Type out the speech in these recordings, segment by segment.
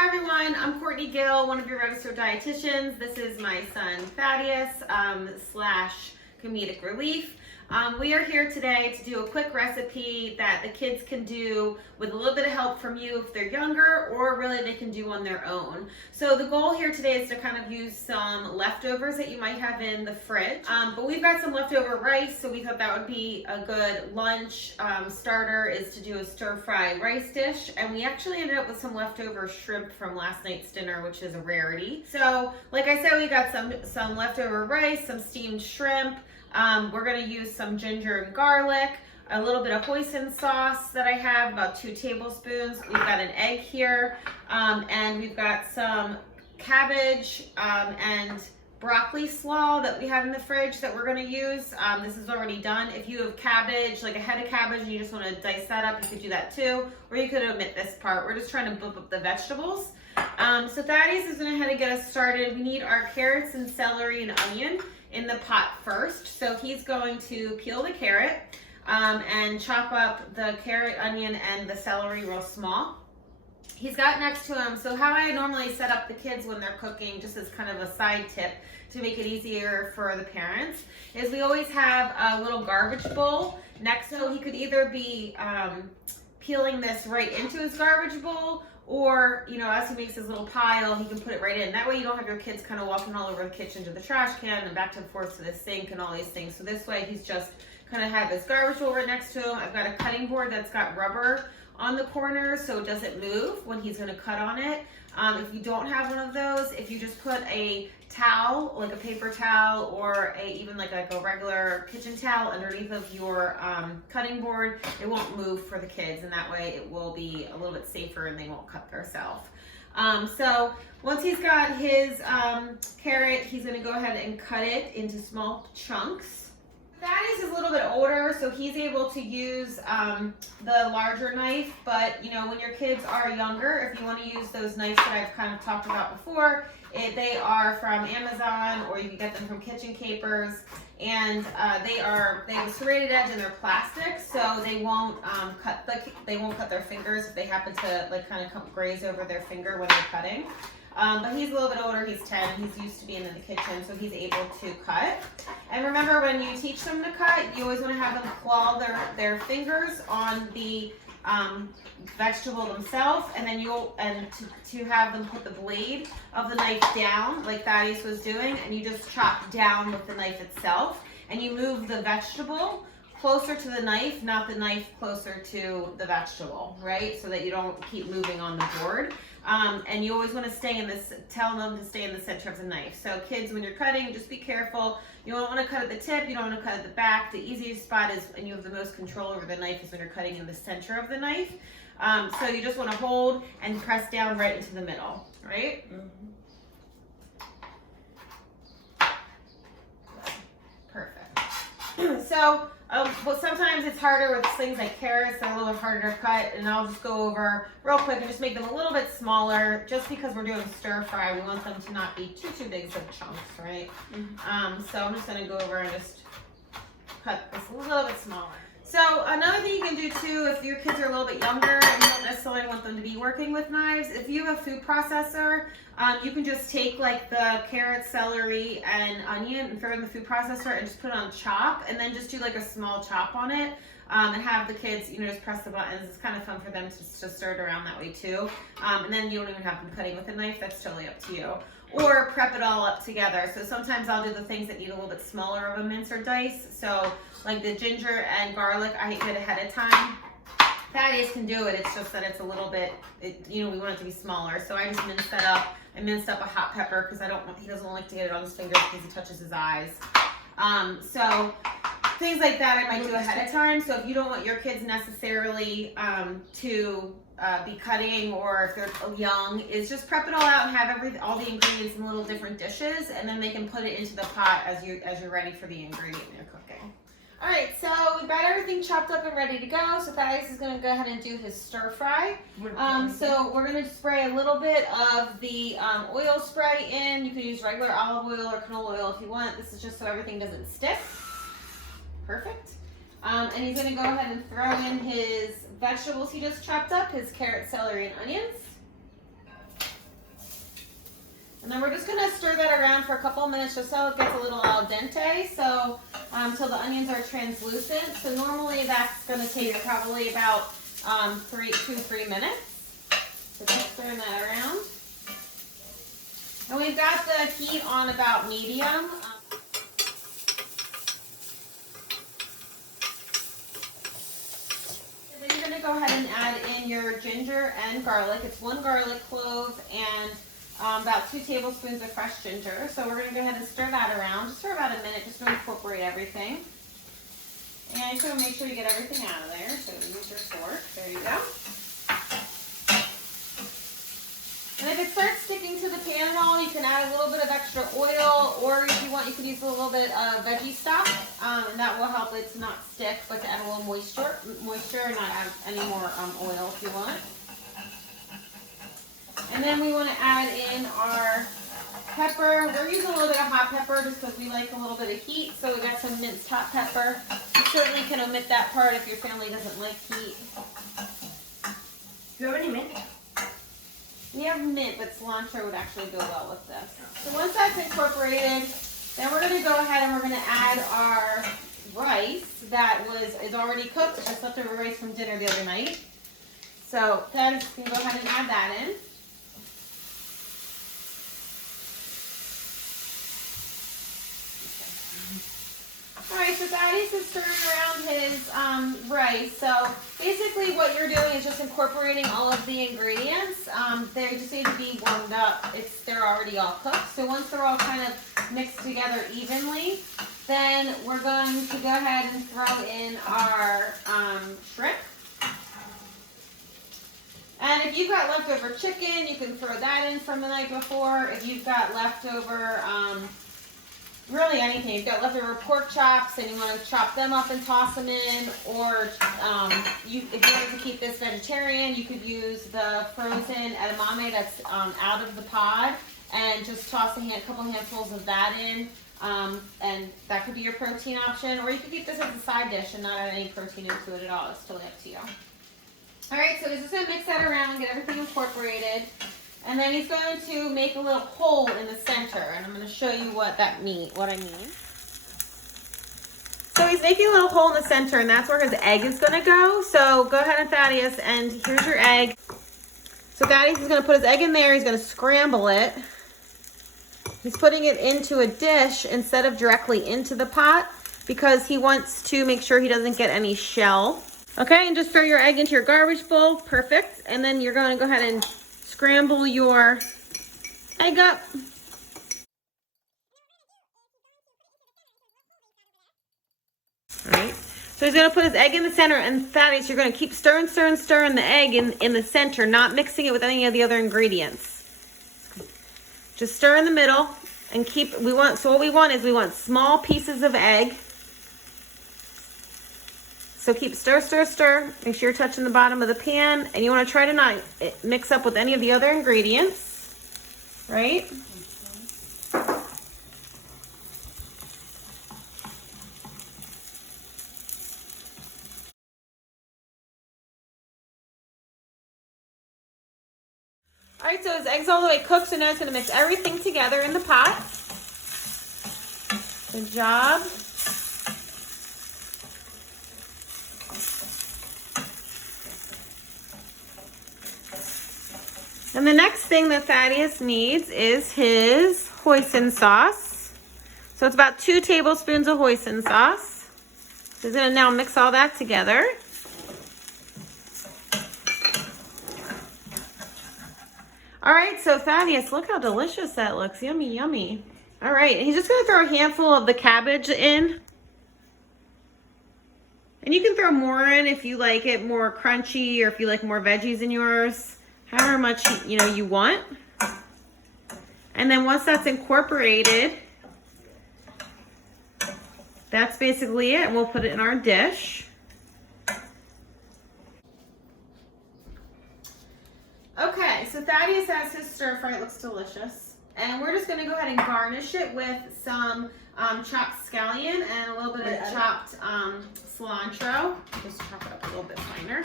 Hi everyone, I'm Courtney Gill, one of your registered dietitians. This is my son Thaddeus slash comedic relief. We are here today to do a quick recipe that the kids can do with a little bit of help from you if they're younger, or really they can do on their own. So the goal here today is to kind of use some leftovers that you might have in the fridge. But we've got some leftover rice, so we thought that would be a good lunch starter, is to do a stir-fry rice dish. And we actually ended up with some leftover shrimp from last night's dinner, which is a rarity. So like I said, we got some leftover rice, some steamed shrimp. We're going to use some ginger and garlic, a little bit of hoisin sauce that I have, about 2 tablespoons. We've got an egg here, and we've got some cabbage and broccoli slaw that we have in the fridge that we're going to use. This is already done. If you have cabbage, like a head of cabbage, and you just want to dice that up, you could do that too, or you could omit this part. We're just trying to bump up the vegetables. So Thaddeus is going to head and get us started. We need our carrots and celery and onion in the pot first. So he's going to peel the carrot and chop up the carrot, onion, and the celery real small. He's got next to him, so how I normally set up the kids when they're cooking, just as kind of a side tip to make it easier for the parents, is we always have a little garbage bowl next, so he could either be peeling this right into his garbage bowl, or, you know, as he makes his little pile, he can put it right in. That way you don't have your kids kind of walking all over the kitchen to the trash can and back and forth to the sink and all these things. So this way he's just kind of have his garbage bowl right next to him. I've got a cutting board that's got rubber on the corners so it doesn't move when he's going to cut on it. If you don't have one of those, if you just put a towel, like a paper towel, or even like a regular kitchen towel underneath of your cutting board, it won't move for the kids, and that way it will be a little bit safer and they won't cut themselves. So once he's got his carrot, he's going to go ahead and cut it into small chunks. Thaddeus is a little bit older, so he's able to use the larger knife, but you know, when your kids are younger, if you want to use those knives that I've kind of talked about before, they are from Amazon, or you can get them from Kitchen Capers, and they have a serrated edge and they're plastic, so they won't cut their fingers if they happen to like kind of graze over their finger when they're cutting. But he's a little bit older, he's 10, he's used to being in the kitchen, so he's able to cut. And remember, when you teach them to cut, you always want to have them claw their fingers on the vegetable themselves, and then to have them put the blade of the knife down, like Thaddeus was doing, and you just chop down with the knife itself, and you move the vegetable closer to the knife, not the knife closer to the vegetable, right? So that you don't keep moving on the board. And you always want to tell them to stay in the center of the knife. So kids, when you're cutting, just be careful. You don't want to cut at the tip, you don't want to cut at the back. The easiest spot is, and you have the most control over the knife, is when you're cutting in the center of the knife. So you just want to hold and press down right into the middle, right? Perfect. So, but sometimes it's harder with things like carrots, they're a little bit harder to cut, and I'll just go over real quick and just make them a little bit smaller, just because we're doing stir fry. We want them to not be too big of chunks, right? So I'm just going to go over and just cut this a little bit smaller. So another thing you can do too, if your kids are a little bit younger and you don't necessarily want them to be working with knives, if you have a food processor, you can just take like the carrot, celery, and onion and throw it in the food processor and just put it on chop, and then just do like a small chop on it, and have the kids, you know, just press the buttons. It's kind of fun for them to stir it around that way too. And then you don't even have them cutting with a knife. That's totally up to you. Or prep it all up together. So sometimes I'll do the things that need a little bit smaller of a mince or dice. So like the ginger and garlic, I get ahead of time. Thaddeus can do it. It's just that it's a little bit, you know, we want it to be smaller. So I just mince that up. I minced up a hot pepper because he doesn't like to get it on his fingers because he touches his eyes. So things like that I might do ahead of time. So if you don't want your kids necessarily to be cutting, or if they're young, is just prep it all out and have all the ingredients in little different dishes, and then they can put it into the pot as you're ready for the ingredient you're cooking. All right, so we've got everything chopped up and ready to go. So Thaddeus is going to go ahead and do his stir fry. So we're going to spray a little bit of the oil spray in. You could use regular olive oil or canola oil if you want. This is just so everything doesn't stick. Perfect. And he's going to go ahead and throw in his vegetables he just chopped up, his carrot, celery, and onions. And then we're just gonna stir that around for a couple of minutes just so it gets a little al dente, so till the onions are translucent. So normally that's gonna take probably about 2 to 3 minutes. So just stirring that around. And we've got the heat on about medium. And then you're gonna go ahead and add in your ginger and garlic. It's 1 garlic clove and about 2 tablespoons of fresh ginger. So we're going to go ahead and stir that around just for about a minute just to incorporate everything. And just make sure you get everything out of there. So use your fork. There you go. And if it starts sticking to the pan at all, you can add a little bit of extra oil, or if you want, you could use a little bit of veggie stock, and that will help it to not stick, but to add a little moisture, and not add any more oil if you want. And then we want to add in our pepper. We're using a little bit of hot pepper just because we like a little bit of heat. So we got some minced hot pepper. You certainly can omit that part if your family doesn't like heat. Do you have any mint? We have mint, but cilantro would actually go well with this. So once that's incorporated, then we're going to go ahead and we're going to add our rice that is already cooked. Just leftover rice from dinner the other night. So then you can go ahead and add that in. Alright, so Thaddeus is stirring around his rice. So basically what you're doing is just incorporating all of the ingredients. They just need to be warmed up. They're already all cooked. So once they're all kind of mixed together evenly, then we're going to go ahead and throw in our shrimp. And if you've got leftover chicken, you can throw that in from the night before. If you've got leftover really anything. You've got leftover pork chops and you want to chop them up and toss them in, or if you wanted to keep this vegetarian, you could use the frozen edamame that's out of the pod and just toss a couple handfuls of that in, and that could be your protein option, or you could keep this as a side dish and not add any protein into it at all. It's totally up to you. Alright, so he's just going to mix that around, get everything incorporated. And then he's going to make a little hole in the center, and I'm going to show you what I mean. So he's making a little hole in the center, and that's where his egg is going to go. So go ahead and Thaddeus, and here's your egg. So Thaddeus is going to put his egg in there. He's going to scramble it. He's putting it into a dish instead of directly into the pot because he wants to make sure he doesn't get any shell. Okay, and just throw your egg into your garbage bowl. Perfect. And then you're going to go ahead and scramble your egg up. All right. So he's going to put his egg in the center, and Thaddeus, you're going to keep stirring the egg in the center, not mixing it with any of the other ingredients. Just stir in the middle and so what we want is we want small pieces of egg. So keep stir. Make sure you're touching the bottom of the pan, and you want to try to not mix up with any of the other ingredients, right? All right, so his egg's all the way cooked, so now it's going to mix everything together in the pot. Good job. And the next thing that Thaddeus needs is his hoisin sauce. So it's about 2 tablespoons of hoisin sauce. So he's going to now mix all that together. All right, so Thaddeus, look how delicious that looks. Yummy, yummy. All right, he's just going to throw a handful of the cabbage in. And you can throw more in if you like it more crunchy, or if you like more veggies in yours. However much you want. And then once that's incorporated, that's basically it. And we'll put it in our dish. Okay, so Thaddeus has his stir fry. It looks delicious. And we're just going to go ahead and garnish it with some chopped scallion and a little bit of chopped cilantro. Just chop it up a little bit finer.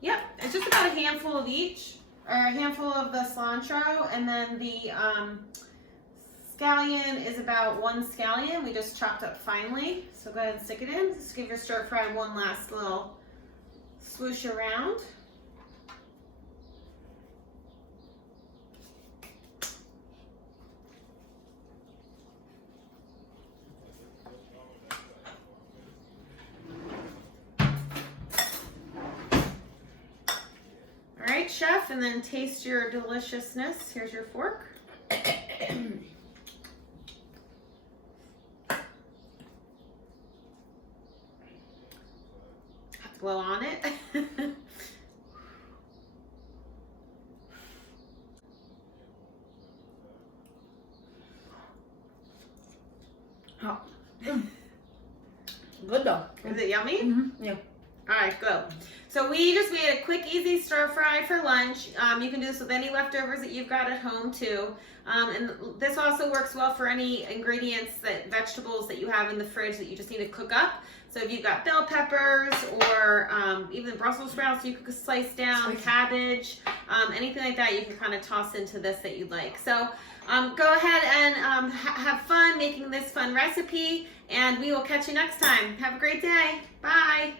Yep, it's just about a handful of each. or a handful of the cilantro, and then the scallion is about 1 scallion. We just chopped up finely. So go ahead and stick it in. Just give your stir fry one last little swoosh around. All right, chef, and then taste your deliciousness. Here's your fork. Blow on it. Oh. Good though. Is it yummy? Mm-hmm. Yeah. All right, go. So we just made a quick, easy stir fry for lunch. You can do this with any leftovers that you've got at home too. And this also works well for any ingredients, vegetables that you have in the fridge that you just need to cook up. So if you've got bell peppers or even Brussels sprouts, you could slice down, cabbage, anything like that, you can kind of toss into this that you'd like. So go ahead and have fun making this fun recipe, and we will catch you next time. Have a great day. Bye.